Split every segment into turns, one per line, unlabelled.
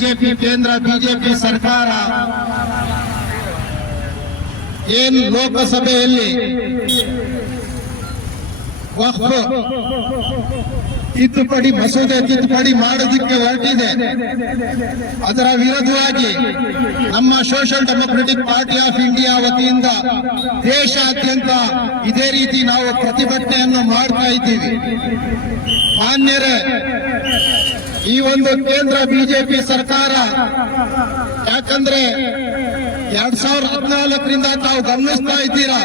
BJP ಕೇಂದ್ರ, BJP ಸರ್ಕಾರ. ಏನು ಲೋಕಸಭೆಯಲ್ಲಿ ತಿದ್ದುಪಡಿ, ಮಸೂದೆ ತಿದ್ದುಪಡಿ ಮಾಡೋದಕ್ಕೆ ಹೊರಟಿದೆ. ಅದರ ವಿರುದ್ಧವಾಗಿ ನಮ್ಮ social democratic party of India ವತಿಯಿಂದ ದೇಶಾದ್ಯಂತ ಇದೇ ರೀತಿ ನಾವು ಪ್ರತಿಭಟನೆಯನ್ನು ಮಾಡ್ತಾ ಇದ್ದೀವಿ. ಮಾನ್ಯರೇ ಈ ಒಂದು ಕೇಂದ್ರ ಬಿಜೆಪಿ ಸರ್ಕಾರ. ಯಾಕಂದ್ರೆ ಎರಡ್ ಸಾವಿರದ ಹದಿನಾಲ್ಕರಿಂದ ತಾವು ಗಮನಿಸ್ತಾ ಇದ್ದೀರಾ?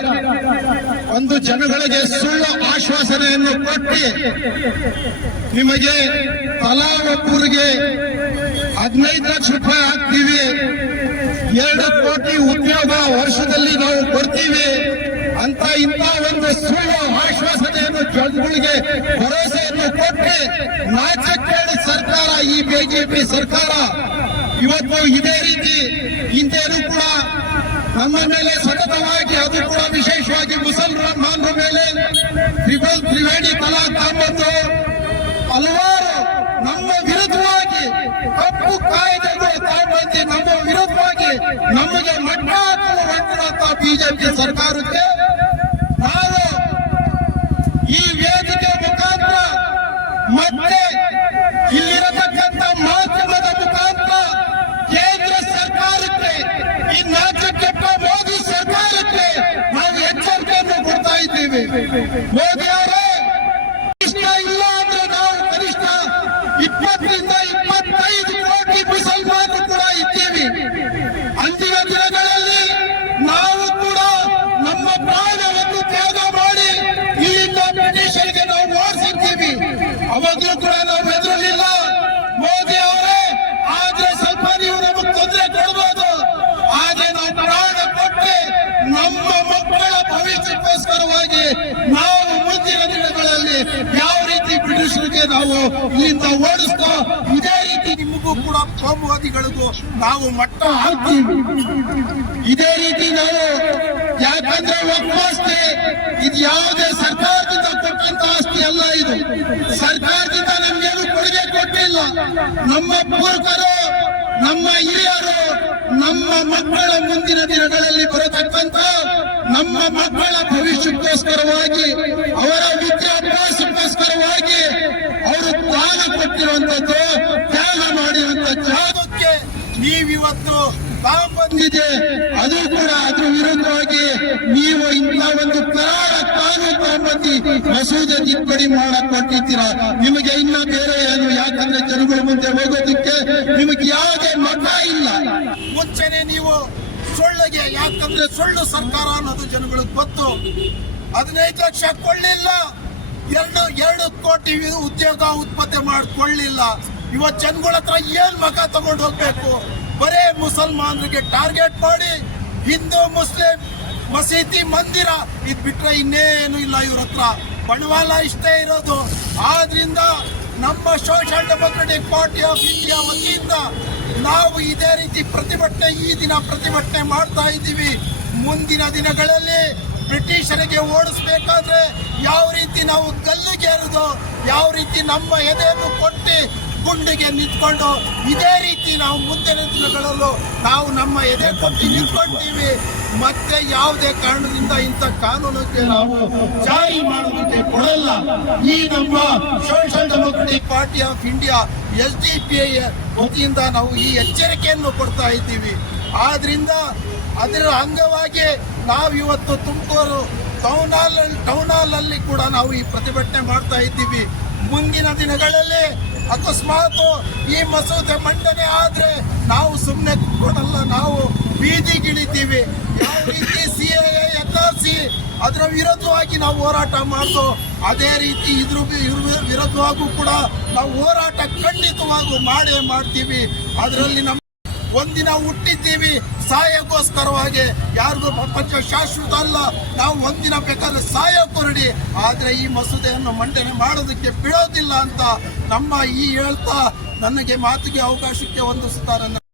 ಒಂದು ಜನಗಳಿಗೆ ಸುಳ್ಳು ಆಶ್ವಾಸನೆಯನ್ನು ಕೊಟ್ಟು ನಿಮಗೆ ತಲಾ ಒಬ್ಬರಿಗೆ ಹದಿನೈದು ಲಕ್ಷ ರೂಪಾಯಿ ಹಾಕ್ತೀವಿ. ಎರಡು ಕೋಟಿ ಉದ್ಯೋಗ ವರ್ಷದಲ್ಲಿ ನಾವು ಕೊಡ್ತೀವಿ. ಅಂತ ಇಂಥ ಒಂದು ಸುಳ್ಳು ಆಶ್ವಾಸನೆಯನ್ನು ಜನಗಳಿಗೆ ಭರವಸೆಯನ್ನು ಕೊಟ್ಟು ನಾಚಕ್ಕೇಳಿ ಸರ್ಕಾರ, ಈ ಬಿಜೆಪಿ ಸರ್ಕಾರ ಇವತ್ತು ಇದೇ ರೀತಿ ಹಿಂದೇನು ಕೂಡ ನಮ್ಮ ಮೇಲೆ ಸತತವಾಗಿ ಅದು ಕೂಡ ವಿಶೇಷವಾಗಿ ಮುಸಲ್ಮಾನರ ಮೇಲೆ ತ್ರಿಬಲ್ ತ್ರಿವೇಣಿ ತಲಾಖ್ ತಾಂಬತ್ತು ಹಲವಾರು ನಮ್ಮ ವಿರುದ್ಧವಾಗಿ ತಪ್ಪು ಕಾಯ್ದೆಗಳು ತಾಂಬಂದು ನಮ್ಮ ವಿರುದ್ಧವಾಗಿ ನಮಗೆ ಮಟ್ಟ ಹೊರಟಿರುವಂತ ಬಿಜೆಪಿ ಸರ್ಕಾರಕ್ಕೆ ನಾವು ಈ ವೇದಿಕೆ ಮುಖಾಂತರ ಮತ್ತೆ ಇಲ್ಲಿರತಕ್ಕಂಥ ಮಾಧ್ಯಮದ ಮುಖಾಂತರ ಕೇಂದ್ರ ಸರ್ಕಾರಕ್ಕೆ, ಈ ನಾಟಕಕ್ಕೆ ಮೋದಿ ಸರ್ಕಾರಕ್ಕೆ ನಾವು ಎಚ್ಚರಿಕೆಯನ್ನು ಕೊಡ್ತಾ ಇದ್ದೇವೆ. ಮೋದಿ ನಮ್ಮ ಮಕ್ಕಳ ಭವಿಷ್ಯಕ್ಕೋಸ್ಕರವಾಗಿ ನಾವು ಮುಂದಿನ ದಿನಗಳಲ್ಲಿ ಯಾವ ರೀತಿ ಬ್ರಿಟಿಷರಿಗೆ ನಾವು ಇಲ್ಲಿಂದ ಓಡಿಸ್ತೋ ಇದೇ ರೀತಿ ನಿಮಗೂ ಕೂಡ ಕೋಮುವಾದಿಗಳಿಗೂ ನಾವು ಮಟ್ಟ ಹಾಕ್ತೀವಿ. ಇದೇ ರೀತಿ ನಾವು ಯಾಕಂದ್ರೆ ಆಸ್ತಿ ಇದು ಯಾವುದೇ ಸರ್ಕಾರದಿಂದ ಕೊಟ್ಟಂತ ಆಸ್ತಿ ಅಲ್ಲ ಇದು. ಸರ್ಕಾರದಿಂದ ನಮ್ಗೇನು ಕೊಡುಗೆ ಕೊಟ್ಟಿಲ್ಲ. ನಮ್ಮ ಪೂರ್ವಕರು ನಮ್ಮ ಹಿರಿಯರು, ನಮ್ಮ ಮಕ್ಕಳ ಮುಂದಿನ ದಿನಗಳಲ್ಲಿ ಬರತಕ್ಕಂತ ನಮ್ಮ ಮಕ್ಕಳ ಭವಿಷ್ಯಕ್ಕೋಸ್ಕರವಾಗಿ, ಅವರ ವಿದ್ಯಾಭ್ಯಾಸಕ್ಕೋಸ್ಕರವಾಗಿ ಅವರು ತ್ಯಾಗ ಕೊಟ್ಟಿರುವಂತದ್ದು ತ್ಯಾಗ ಮಾಡಿರುವಂತ ಜಾಗಕ್ಕೆ ನೀವಿವತ್ತು ಬಂದಿದೆ ಅದು ಕೂಡ ಅದ್ರ ವಿರುದ್ಧವಾಗಿ ನೀವು ಇಂಥ ಒಂದು ಕರಾಳ ತಗೊಂಬಂದು ಮಸೂದೆ ತಿದ್ದುಪಡಿ ಮಾಡಕ್ ಕೊಟ್ಟಿದ್ದೀರಾ ನಿಮಗೆ ಇನ್ನ ಬೇರೆ ಏನು? ಯಾಕಂದ್ರೆ ಜನಗಳ ಮುಂದೆ ಹೋಗೋದಕ್ಕೆ ನಿಮಗೆ ಯಾವುದೇ ಮಠ ಇಲ್ಲ.
ಮುಂಚೆನೆ ನೀವು ಸುಳ್ಳಿಗೆ ಯಾಕಂದ್ರೆ ಸುಳ್ಳು ಸರ್ಕಾರ ಅನ್ನೋದು ಜನಗಳಿಗೆ ಗೊತ್ತು. ಹದಿನೈದು ಲಕ್ಷ ಕೊಳ್ಳಿಲ್ಲ. ಎರಡು ಎರಡು ಕೋಟಿ ಉದ್ಯೋಗ ಉತ್ಪತ್ತಿ ಮಾಡ್ಕೊಳ್ಳಿಲ್ಲ. ಇವತ್ತು ಜನಗಳ ಹತ್ರ ಏನ್ ಮಗ ತಗೊಂಡು ಹೋಗ್ಬೇಕು? ಬರೇ ಮುಸಲ್ಮಾನರಿಗೆ ಟಾರ್ಗೆಟ್ ಮಾಡಿ ಹಿಂದೂ, ಮುಸ್ಲಿಂ ಮಸೀದಿ ಮಂದಿರ. ಇದು ಬಿಟ್ರೆ ಇನ್ನೇನು ಇಲ್ಲ ಇವ್ರ ಹತ್ರ. ಬಂಡವಾಳ ಇಷ್ಟೇ ಇರೋದು. ಆದ್ರಿಂದ ನಮ್ಮ social democratic party of India ವತಿಯಿಂದ ನಾವು ಇದೇ ರೀತಿ ಪ್ರತಿಭಟನೆ ಈ ದಿನ ಪ್ರತಿಭಟನೆ ಮಾಡ್ತಾ ಇದ್ದೀವಿ. ಮುಂದಿನ ದಿನಗಳಲ್ಲಿ ಬ್ರಿಟಿಷರಿಗೆ ಓಡಿಸ್ಬೇಕಾದ್ರೆ ಯಾವ ರೀತಿ ನಾವು ಗಲ್ಲಿಗೇರುದು, ಯಾವ ರೀತಿ ನಮ್ಮ ಎದೆಯನ್ನು ಕೊಟ್ಟು ಗುಂಡಿಗೆ ನಿಂತ್ಕೊಂಡು ಇದೇ ರೀತಿ ನಾವು ಮುಂದಿನ ದಿನಗಳಲ್ಲೂ ನಾವು ನಮ್ಮ ಎದೆ ಕೊಟ್ಟು ನಿಂತ್ಕೊಳ್ತೀವಿ. ಮತ್ತೆ ಯಾವುದೇ ಕಾರಣದಿಂದ ಇಂಥ ಕಾನೂನಕ್ಕೆ ನಾವು ಜಾರಿ ಮಾಡೋದಕ್ಕೆ ಕೊಡಲ್ಲ. ಈ ನಮ್ಮ social democratic party of India, S D P I ವತಿಯಿಂದ ನಾವು ಈ ಎಚ್ಚರಿಕೆಯನ್ನು ಕೊಡ್ತಾ ಇದ್ದೀವಿ. ಆದ್ರಿಂದ ಅದರ ಅಂಗವಾಗಿ ನಾವು ಇವತ್ತು Tumakuru town hall town hall ಅಲ್ಲಿ ಕೂಡ ನಾವು ಈ ಪ್ರತಿಭಟನೆ ಮಾಡ್ತಾ ಇದ್ದೀವಿ. ಮುಂದಿನ ದಿನಗಳಲ್ಲಿ ಅಕಸ್ಮಾತ್ ಈ ಮಸೂದೆ ಮಂಡನೆ ಆದ್ರೆ ನಾವು ಸುಮ್ಮನೆ ಕೊಡಲ್ಲ ನಾವು ಬೀದಿಗಿಳಿತೀವಿ. ಯಾವ ರೀತಿ ಸಿ ಸಿ ಅದರ ವಿರುದ್ಧವಾಗಿ ನಾವು ಹೋರಾಟ ಮಾಡ್ದು ಅದೇ ರೀತಿ ಇದ್ರ ವಿರುದ್ಧವಾಗೂ ಕೂಡ ನಾವು ಹೋರಾಟ ಖಂಡಿತವಾಗೂ ಮಾಡೇ ಮಾಡ್ತೀವಿ. ಅದರಲ್ಲಿ ನಮ್ಮ ಒಂದಿನ ಹುಟ್ಟಿದ್ದೀವಿ. ಸಾಯಕ್ಕೋಸ್ಕರವಾಗಿ ಯಾರಿಗೂ ಪ್ರಪಂಚ ಶಾಶ್ವತ ಅಲ್ಲ, ನಾವು ಒಂದಿನ ಬೇಕಾದ್ರೆ ಸಾಯ ಕೊರಡಿ ಆದರೆ ಈ ಮಸೂದೆಯನ್ನು ಮಂಡನೆ ಮಾಡೋದಕ್ಕೆ ಬಿಡೋದಿಲ್ಲ ಅಂತ ನಮ್ಮ ಈ ಹೇಳ್ತಾ ನನಗೆ ಮಾತಿಗೆ ಅವಕಾಶಕ್ಕೆ ಹೊಂದಿಸುತ್ತಾರೆ